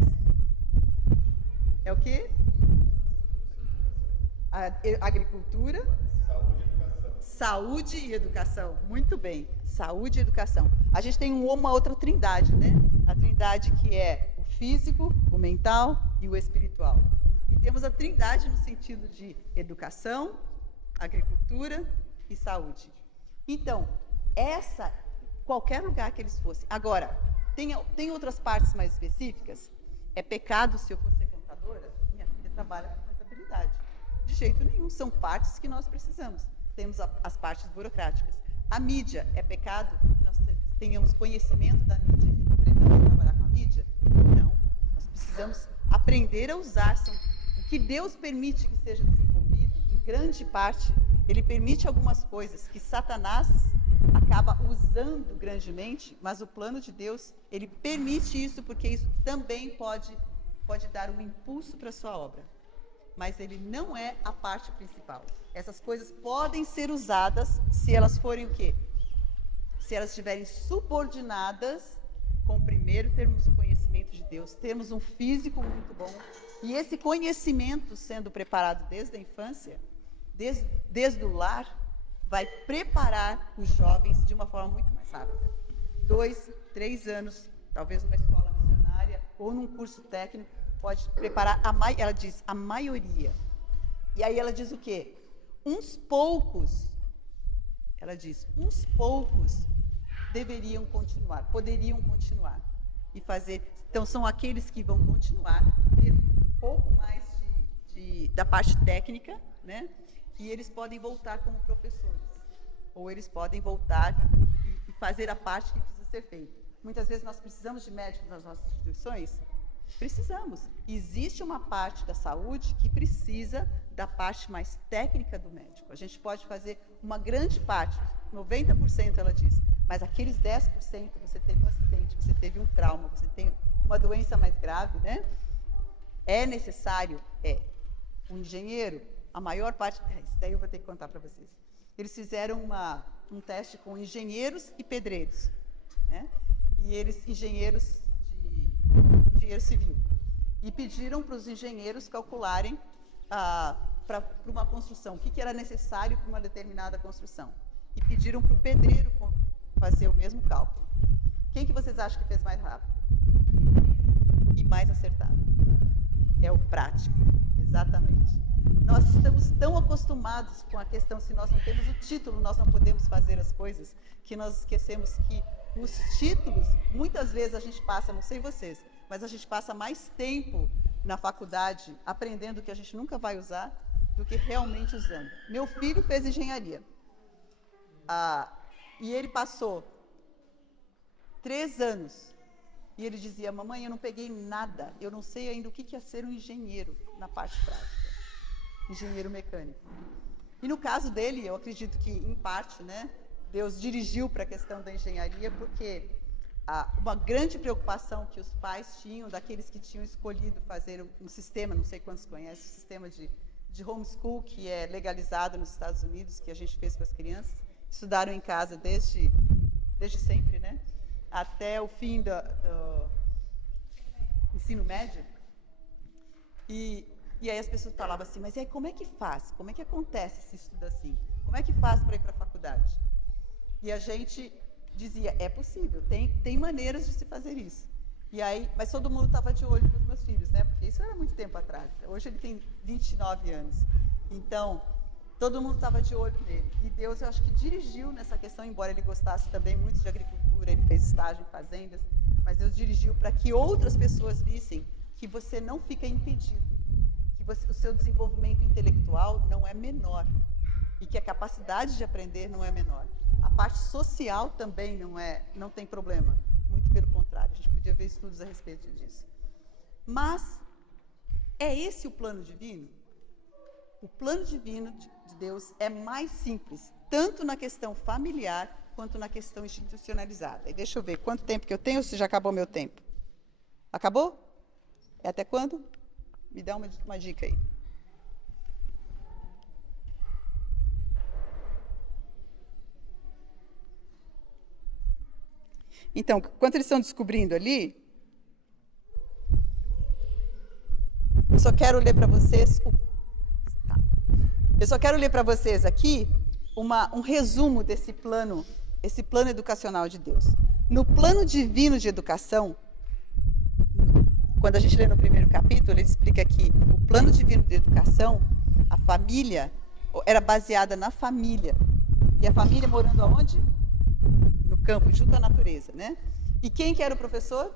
É o quê? A agricultura. Saúde e educação. Muito bem. Saúde e educação. A gente tem uma outra trindade, né? A trindade que é o físico, o mental e o espiritual. E temos a trindade no sentido de educação, agricultura e saúde. Então, qualquer lugar que eles fossem. Agora, tem outras partes mais específicas? É pecado se eu for ser contadora? Minha filha trabalha com contabilidade. De jeito nenhum, são partes que nós precisamos. Temos as partes burocráticas. A mídia, é pecado que nós tenhamos conhecimento da mídia e aprendamos a trabalhar com a mídia? Não, nós precisamos aprender a usar. O que Deus permite que seja desenvolvido, em grande parte, Ele permite algumas coisas que Satanás acaba usando grandemente, mas o plano de Deus, Ele permite isso porque isso também pode dar um impulso para a sua obra. Mas ele não é a parte principal. Essas coisas podem ser usadas se elas forem o quê? Se elas estiverem subordinadas com primeiro termos o conhecimento de Deus, temos um físico muito bom, e esse conhecimento sendo preparado desde a infância, desde o lar, vai preparar os jovens de uma forma muito mais rápida. 2, 3 anos, talvez numa escola missionária ou num curso técnico, pode preparar, ela diz, a maioria. E aí ela diz o quê? Ela diz, uns poucos poderiam continuar e fazer. Então, são aqueles que vão continuar, ter um pouco mais da parte técnica, né? E eles podem voltar como professores, ou eles podem voltar e fazer a parte que precisa ser feita. Muitas vezes nós precisamos de médicos nas nossas instituições. Precisamos. Existe uma parte da saúde que precisa da parte mais técnica do médico. A gente pode fazer uma grande parte, 90% ela diz, mas aqueles 10%, você teve um acidente, você teve um trauma, você tem uma doença mais grave, né? É necessário, um engenheiro, a maior parte, isso daí eu vou ter que contar para vocês. Eles fizeram um teste com engenheiros e pedreiros, né? E engenheiro civil, e pediram para os engenheiros calcularem para uma construção, o que era necessário para uma determinada construção, e pediram para o pedreiro fazer o mesmo cálculo. Quem que vocês acham que fez mais rápido? E mais acertado? É o prático, exatamente. Nós estamos tão acostumados com a questão, se nós não temos o título, nós não podemos fazer as coisas, que nós esquecemos que os títulos, muitas vezes a gente passa, não sei vocês, mas a gente passa mais tempo na faculdade aprendendo o que a gente nunca vai usar do que realmente usando. Meu filho fez engenharia. E ele passou 3 anos. E ele dizia, mamãe, eu não peguei nada. Eu não sei ainda o que é ser um engenheiro na parte prática. Engenheiro mecânico. E no caso dele, eu acredito que, em parte, né, Deus dirigiu para a questão da engenharia, porque uma grande preocupação que os pais tinham, daqueles que tinham escolhido fazer um sistema, não sei quantos conhecem, o sistema de homeschool, que é legalizado nos Estados Unidos, que a gente fez com as crianças, estudaram em casa desde sempre, né? Até o fim do ensino médio. E aí as pessoas falavam assim, mas e aí como é que faz? Como é que acontece esse estudo assim? Como é que faz para ir para a faculdade? E a gente dizia, é possível, tem maneiras de se fazer isso. E aí, mas todo mundo estava de olho nos meus filhos, né? Porque isso era muito tempo atrás. Hoje ele tem 29 anos. Então, todo mundo estava de olho nele. E Deus, eu acho que dirigiu nessa questão, embora ele gostasse também muito de agricultura, ele fez estágio em fazendas, mas Deus dirigiu para que outras pessoas vissem que você não fica impedido, que o seu desenvolvimento intelectual não é menor e que a capacidade de aprender não é menor. A parte social também não tem problema. Muito pelo contrário, a gente podia ver estudos a respeito disso. Mas é esse o plano divino? O plano divino de Deus é mais simples, tanto na questão familiar quanto na questão institucionalizada. E deixa eu ver quanto tempo que eu tenho, ou se já acabou meu tempo. Acabou? É até quando? Me dá uma dica aí. Então, enquanto eles estão descobrindo ali, eu só quero ler para vocês aqui um resumo desse plano, esse plano educacional de Deus. No plano divino de educação, quando a gente lê no primeiro capítulo, ele explica que o plano divino de educação, a família, era baseada na família. E a família morando aonde? No campo, junto à natureza, né? E quem que era o professor?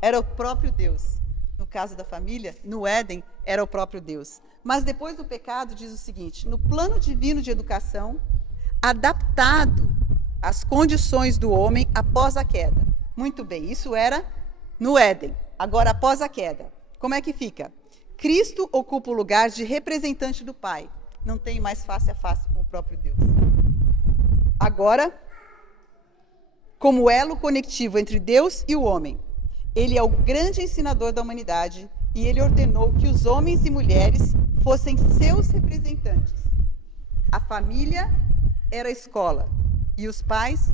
Era o próprio Deus. No caso da família, no Éden, era o próprio Deus. Mas depois do pecado, diz o seguinte: no plano divino de educação, adaptado às condições do homem após a queda. Muito bem, isso era no Éden. Agora, após a queda, como é que fica? Cristo ocupa o lugar de representante do Pai. Não tem mais face a face com o próprio Deus. Agora, como elo conectivo entre Deus e o homem, ele é o grande ensinador da humanidade e ele ordenou que os homens e mulheres fossem seus representantes. A família era a escola e os pais,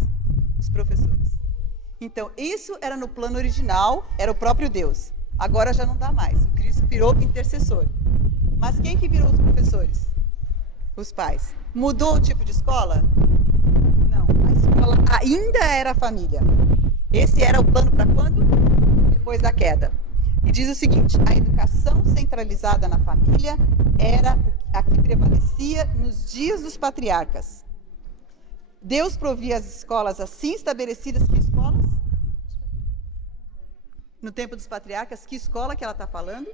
os professores. Então, isso era no plano original, era o próprio Deus. Agora já não dá mais. O Cristo virou intercessor. Mas quem que virou os professores? Os pais. Mudou o tipo de escola? Não, a escola ainda era a família. Esse era o plano para quando? Depois da queda. E diz o seguinte: a educação centralizada na família era a que prevalecia nos dias dos patriarcas. Deus provia as escolas assim estabelecidas. Que escolas? No tempo dos patriarcas, que escola que ela está falando?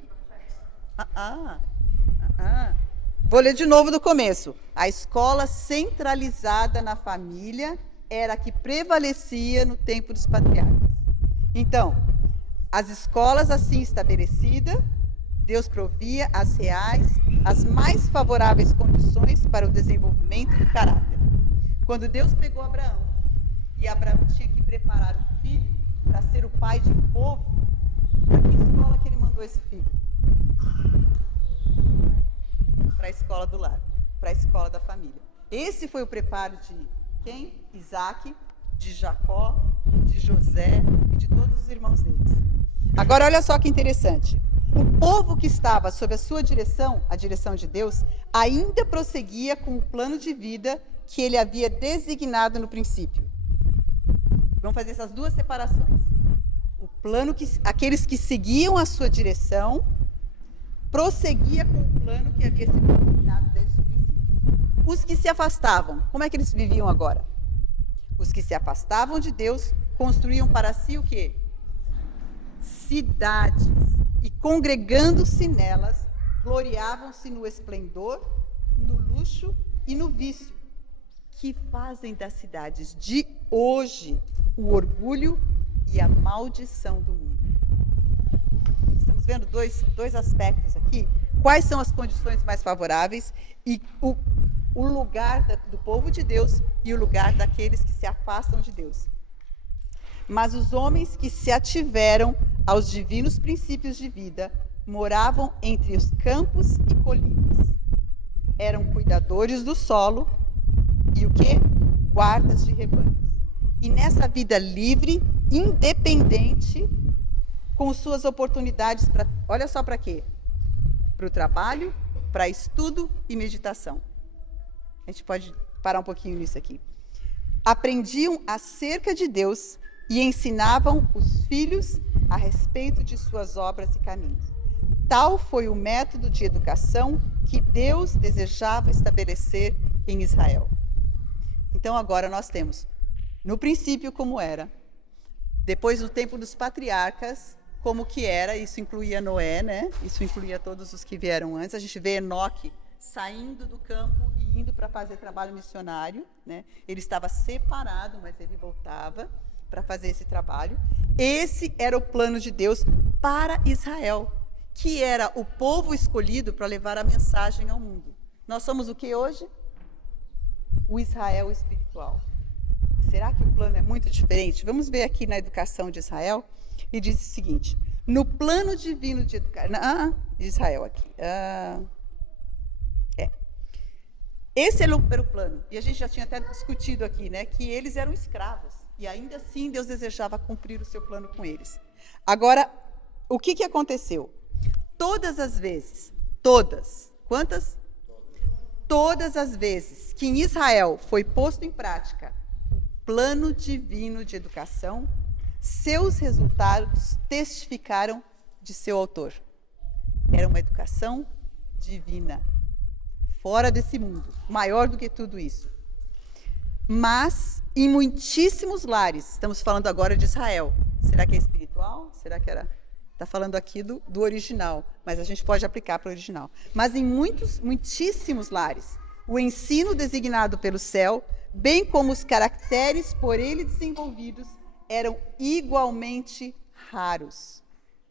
Vou ler de novo do começo. A escola centralizada na família era a que prevalecia no tempo dos patriarcas. Então, as escolas assim estabelecidas, Deus provia as mais favoráveis condições para o desenvolvimento do caráter. Quando Deus pegou Abraão, e Abraão tinha que preparar o filho para ser o pai de um povo, para que escola que ele mandou esse filho? Para a escola do lar, para a escola da família. Esse foi o preparo de quem? Isaac, de Jacó, de José e de todos os irmãos deles. Agora, olha só que interessante. O povo que estava sob a sua direção, a direção de Deus, ainda prosseguia com o plano de vida que ele havia designado no princípio. Vamos fazer essas duas separações. O plano que aqueles que seguiam a sua direção prosseguia com o plano que havia sido designado desde o princípio. Os que se afastavam, como é que eles viviam agora? Os que se afastavam de Deus construíam para si o quê? Cidades. E congregando-se nelas, gloriavam-se no esplendor, no luxo e no vício, que fazem das cidades de hoje o orgulho e a maldição do mundo. Estamos vendo dois aspectos aqui. Quais são as condições mais favoráveis e o lugar do povo de Deus e o lugar daqueles que se afastam de Deus. Mas os homens que se ativeram aos divinos princípios de vida moravam entre os campos e colinas. Eram cuidadores do solo e o quê? Guardas de rebanhos. E nessa vida livre, independente, com suas oportunidades para, olha só para quê? Para o trabalho, para estudo e meditação. A gente pode parar um pouquinho nisso aqui. Aprendiam acerca de Deus e ensinavam os filhos a respeito de suas obras e caminhos. Tal foi o método de educação que Deus desejava estabelecer em Israel. Então agora nós temos, no princípio como era, depois no tempo dos patriarcas, como que era, isso incluía Noé, né? Isso incluía todos os que vieram antes. A gente vê Enoque saindo do campo e indo para fazer trabalho missionário, né? Ele estava separado, mas ele voltava para fazer esse trabalho. Esse era o plano de Deus para Israel, que era o povo escolhido para levar a mensagem ao mundo. Nós somos o que hoje? O Israel espiritual. Será que o plano é muito diferente? Vamos ver aqui na educação de Israel. E diz o seguinte: no plano divino de educação de Israel aqui. Esse era o plano. E a gente já tinha até discutido aqui, né, que eles eram escravos. E ainda assim Deus desejava cumprir o seu plano com eles. Agora, o que aconteceu? Todas as vezes, quantas? Todas as vezes que em Israel foi posto em prática o plano divino de educação, seus resultados testificaram de seu autor. Era uma educação divina, fora desse mundo, maior do que tudo isso. Mas, em muitíssimos lares, estamos falando agora de Israel. Será que é espiritual? Será que era... Está falando aqui do original, mas a gente pode aplicar para o original. Mas em muitíssimos lares, o ensino designado pelo céu, bem como os caracteres por ele desenvolvidos, eram igualmente raros.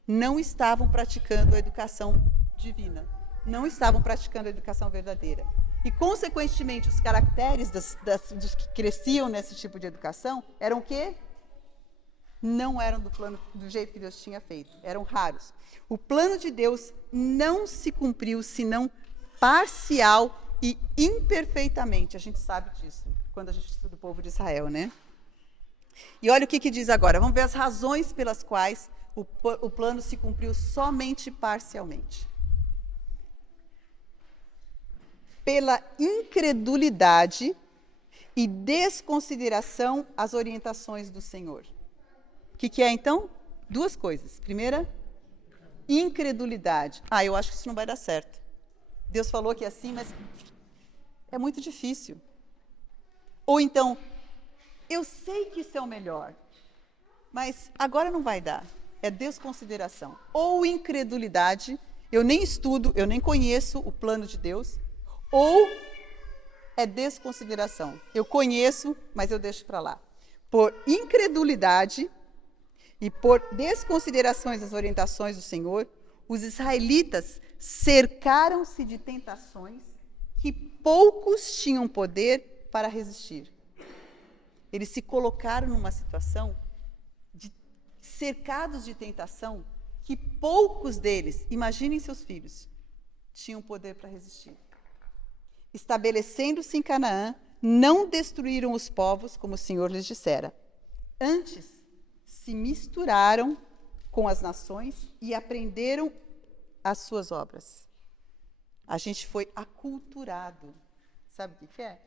Não estavam praticando a educação divina. Não estavam praticando a educação verdadeira. E, consequentemente, os caracteres dos que cresciam nesse tipo de educação eram o quê? Não eram do jeito que Deus tinha feito. Eram raros. O plano de Deus não se cumpriu, senão parcial e imperfeitamente. A gente sabe disso, quando a gente estuda o povo de Israel, né? E olha o que diz agora. Vamos ver as razões pelas quais o plano se cumpriu somente parcialmente. Pela incredulidade e desconsideração às orientações do Senhor. O que é, então? Duas coisas. Primeira, incredulidade. Eu acho que isso não vai dar certo. Deus falou que é assim, mas é muito difícil. Ou então, eu sei que isso é o melhor, mas agora não vai dar. É desconsideração. Ou incredulidade, eu nem estudo, eu nem conheço o plano de Deus. Ou é desconsideração. Eu conheço, mas eu deixo para lá. Por incredulidade e por desconsiderações das orientações do Senhor, os israelitas cercaram-se de tentações que poucos tinham poder para resistir. Eles se colocaram numa situação cercados de tentação que poucos deles, imaginem seus filhos, tinham poder para resistir. Estabelecendo-se em Canaã, não destruíram os povos, como o Senhor lhes dissera. Antes, se misturaram com as nações e aprenderam as suas obras. A gente foi aculturado. Sabe o que é?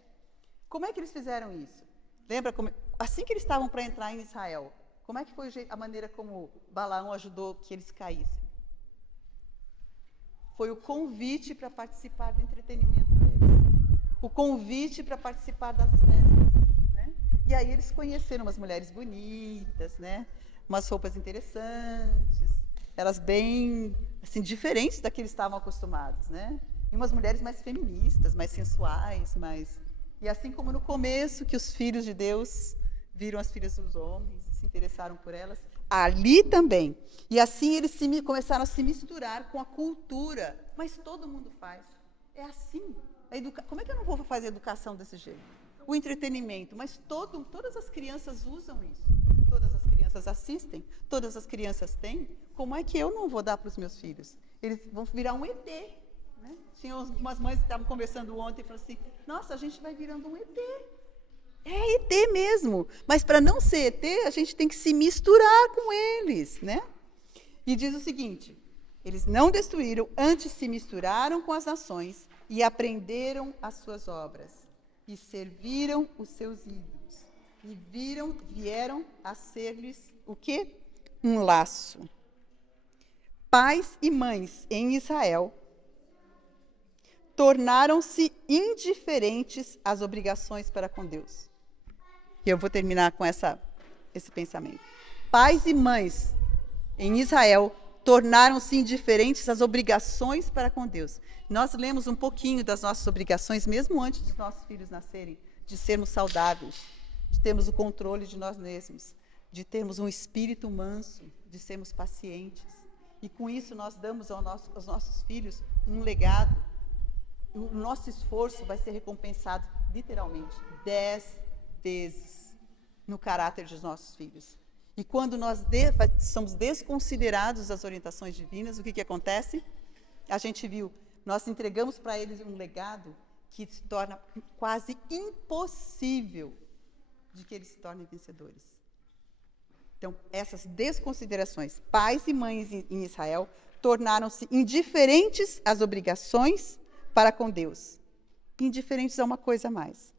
Como é que eles fizeram isso? Lembra, assim que eles estavam para entrar em Israel, como é que foi a maneira como Balaão ajudou que eles caíssem? Foi o convite para participar do entretenimento deles. O convite para participar das festas, né? E aí eles conheceram umas mulheres bonitas, né? Umas roupas interessantes, elas bem, assim, diferentes da que eles estavam acostumados, né? E umas mulheres mais feministas, mais sensuais, mais... E assim como no começo, que os filhos de Deus viram as filhas dos homens e se interessaram por elas, ali também. E assim eles começaram a se misturar com a cultura. Mas todo mundo faz. É assim. Como é que eu não vou fazer educação desse jeito? O entretenimento, mas todas as crianças usam isso. Todas as crianças assistem, todas as crianças têm. Como é que eu não vou dar para os meus filhos? Eles vão virar um ET. Né? Tinha umas mães que estavam conversando ontem e falaram assim, nossa, a gente vai virando um ET. É ET mesmo. Mas para não ser ET, a gente tem que se misturar com eles, né? E diz o seguinte, eles não destruíram, antes se misturaram com as nações e aprenderam as suas obras, e serviram os seus ídolos, e vieram a ser-lhes o quê? Um laço. Pais e mães em Israel tornaram-se indiferentes às obrigações para com Deus. E eu vou terminar com esse pensamento. Pais e mães em Israel tornaram-se indiferentes às obrigações para com Deus. Nós lemos um pouquinho das nossas obrigações, mesmo antes dos nossos filhos nascerem, de sermos saudáveis, de termos o controle de nós mesmos, de termos um espírito manso, de sermos pacientes. E com isso nós damos aos nossos filhos um legado. O nosso esforço vai ser recompensado, literalmente, 10 vezes no caráter dos nossos filhos. E quando nós somos desconsiderados das orientações divinas, o que acontece? A gente viu, nós entregamos para eles um legado que se torna quase impossível de que eles se tornem vencedores. Então, essas desconsiderações, pais e mães em Israel tornaram-se indiferentes às obrigações para com Deus. Indiferentes a uma coisa a mais.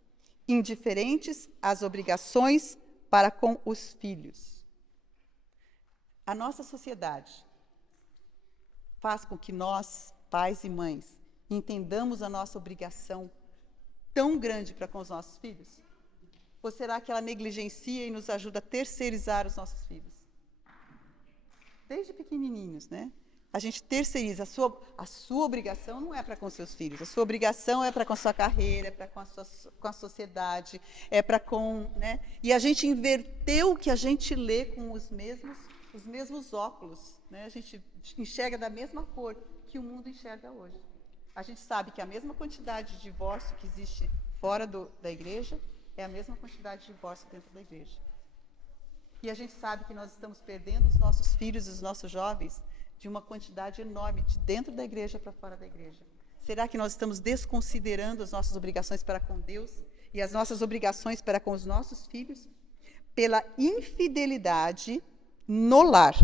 Indiferentes às obrigações para com os filhos. A nossa sociedade faz com que nós, pais e mães, entendamos a nossa obrigação tão grande para com os nossos filhos? Ou será que ela negligencia e nos ajuda a terceirizar os nossos filhos? Desde pequenininhos, né? A gente terceiriza. A sua obrigação não é para com seus filhos. A sua obrigação é para com a sua carreira, é para com a sociedade, é para com... né? E a gente inverteu o que a gente lê com os mesmos óculos. Né? A gente enxerga da mesma cor que o mundo enxerga hoje. A gente sabe que a mesma quantidade de divórcio que existe fora da igreja é a mesma quantidade de divórcio dentro da igreja. E a gente sabe que nós estamos perdendo os nossos filhos e os nossos jovens de uma quantidade enorme, de dentro da igreja para fora da igreja. Será que nós estamos desconsiderando as nossas obrigações para com Deus e as nossas obrigações para com os nossos filhos? Pela infidelidade no lar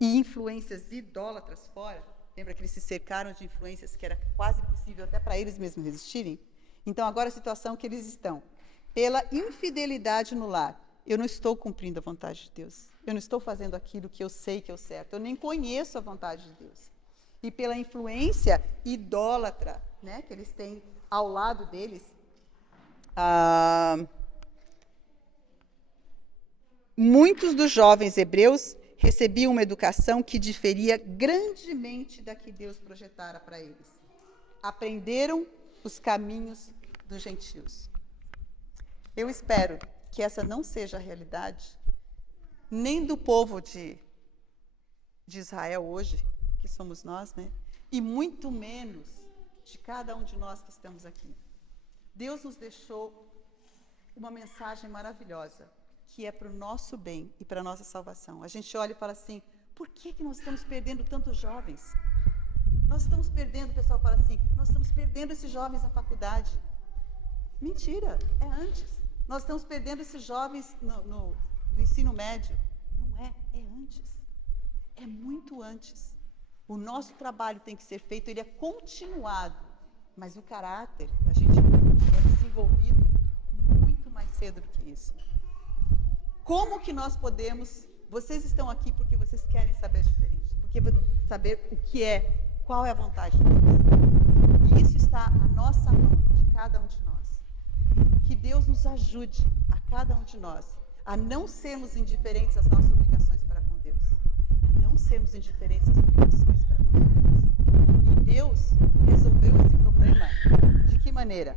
e influências idólatras fora, lembra que eles se cercaram de influências que era quase impossível até para eles mesmos resistirem? Então, agora a situação que eles estão, pela infidelidade no lar, eu não estou cumprindo a vontade de Deus. Eu não estou fazendo aquilo que eu sei que é o certo. Eu nem conheço a vontade de Deus. E pela influência idólatra, né, que eles têm ao lado deles, muitos dos jovens hebreus recebiam uma educação que diferia grandemente da que Deus projetara para eles. Aprenderam os caminhos dos gentios. Eu espero que essa não seja a realidade nem do povo de Israel hoje, que somos nós, né? E muito menos de cada um de nós que estamos aqui. Deus nos deixou uma mensagem maravilhosa, que é para o nosso bem e para a nossa salvação. A gente olha e fala assim, por que nós estamos perdendo tantos jovens? Nós estamos perdendo, o pessoal fala assim, nós estamos perdendo esses jovens na faculdade. Mentira, é antes. Nós estamos perdendo esses jovens no ensino médio. Não é, é antes. É muito antes. O nosso trabalho tem que ser feito, ele é continuado, mas o caráter, a gente é desenvolvido muito mais cedo do que isso. Como que nós podemos... Vocês estão aqui porque vocês querem saber diferente, porque saber o que é, qual é a vontade de Deus. E isso está à nossa mão, de cada um de nós. Que Deus nos ajude, a cada um de nós, a não sermos indiferentes às nossas obrigações para com Deus. A não sermos indiferentes às obrigações para com Deus. E Deus resolveu esse problema de que maneira?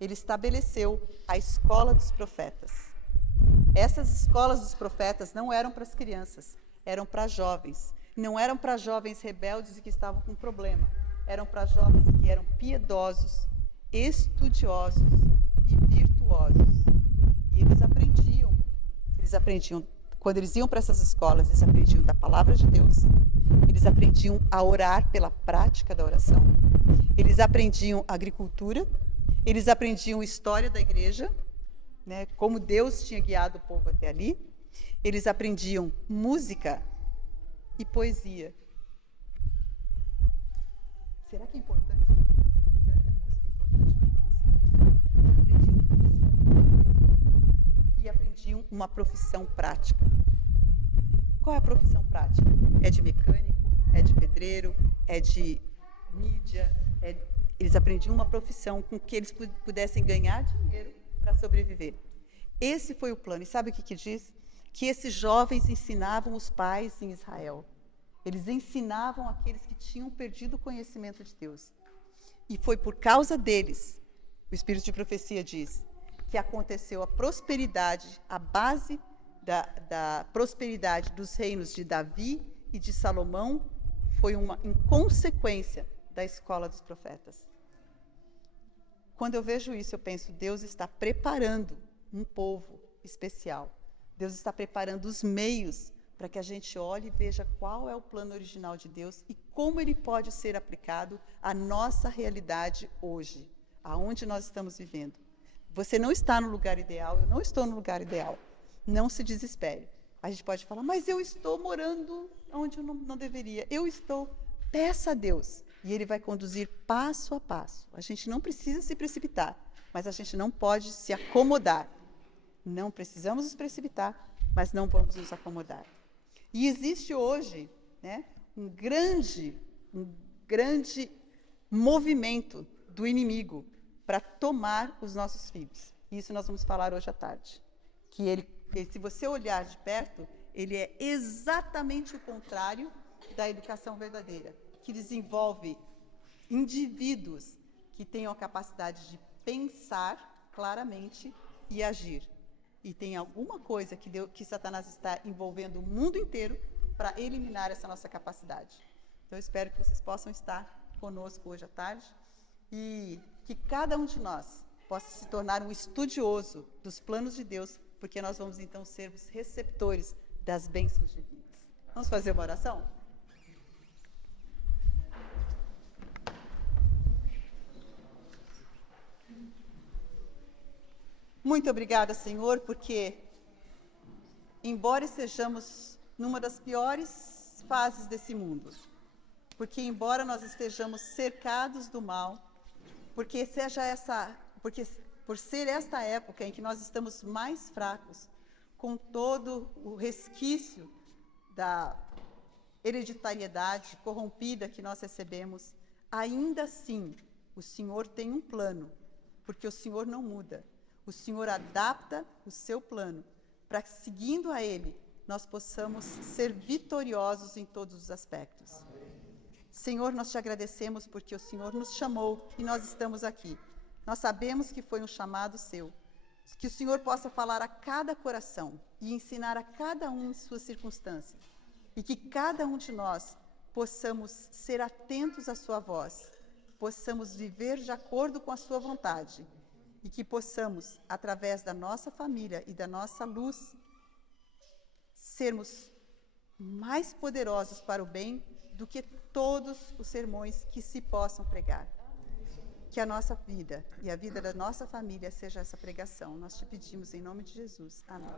Ele estabeleceu a escola dos profetas. Essas escolas dos profetas não eram para as crianças, eram para jovens. Não eram para jovens rebeldes e que estavam com problema. Eram para jovens que eram piedosos, estudiosos e virtuosos. E eles aprendiam, quando eles iam para essas escolas, eles aprendiam da palavra de Deus, eles aprendiam a orar pela prática da oração, eles aprendiam agricultura, eles aprendiam história da igreja, né, como Deus tinha guiado o povo até ali, eles aprendiam música e poesia. Será que é importante? Será que a música é importante na formação? Aprendiam música e aprendiam uma profissão prática. Qual é a profissão prática? É de mecânico, é de pedreiro, é de mídia. Eles aprendiam uma profissão com que eles pudessem ganhar dinheiro para sobreviver. Esse foi o plano. E sabe o que diz? Que esses jovens ensinavam os pais em Israel. Eles ensinavam aqueles que tinham perdido o conhecimento de Deus. E foi por causa deles, o Espírito de Profecia diz, que aconteceu a prosperidade, a base da prosperidade dos reinos de Davi e de Salomão foi em consequência da escola dos profetas. Quando eu vejo isso, eu penso, Deus está preparando um povo especial. Deus está preparando os meios para que a gente olhe e veja qual é o plano original de Deus e como ele pode ser aplicado à nossa realidade hoje, aonde nós estamos vivendo. Você não está no lugar ideal, eu não estou no lugar ideal. Não se desespere. A gente pode falar, mas eu estou morando onde eu não deveria. Eu estou. Peça a Deus e Ele vai conduzir passo a passo. A gente não precisa se precipitar, mas a gente não pode se acomodar. Não precisamos nos precipitar, mas não vamos nos acomodar. E existe hoje, né, um grande movimento do inimigo para tomar os nossos filhos. Isso nós vamos falar hoje à tarde. Que ele, se você olhar de perto, ele é exatamente o contrário da educação verdadeira, que desenvolve indivíduos que tenham a capacidade de pensar claramente e agir. E tem alguma coisa que Satanás está envolvendo o mundo inteiro para eliminar essa nossa capacidade. Então, eu espero que vocês possam estar conosco hoje à tarde e que cada um de nós possa se tornar um estudioso dos planos de Deus, porque nós vamos então ser os receptores das bênçãos divinas. Vamos fazer uma oração? Muito obrigada, Senhor, porque, embora estejamos numa das piores fases desse mundo, porque embora nós estejamos cercados do mal, porque por ser esta época em que nós estamos mais fracos, com todo o resquício da hereditariedade corrompida que nós recebemos, ainda assim, o Senhor tem um plano, porque o Senhor não muda. O Senhor adapta o seu plano para que, seguindo a Ele, nós possamos ser vitoriosos em todos os aspectos. Senhor, nós te agradecemos porque o Senhor nos chamou e nós estamos aqui. Nós sabemos que foi um chamado seu. Que o Senhor possa falar a cada coração e ensinar a cada um em suas circunstâncias. E que cada um de nós possamos ser atentos à sua voz, possamos viver de acordo com a sua vontade. E que possamos, através da nossa família e da nossa luz, sermos mais poderosos para o bem do que todos os sermões que se possam pregar. Que a nossa vida e a vida da nossa família seja essa pregação. Nós te pedimos em nome de Jesus. Amém.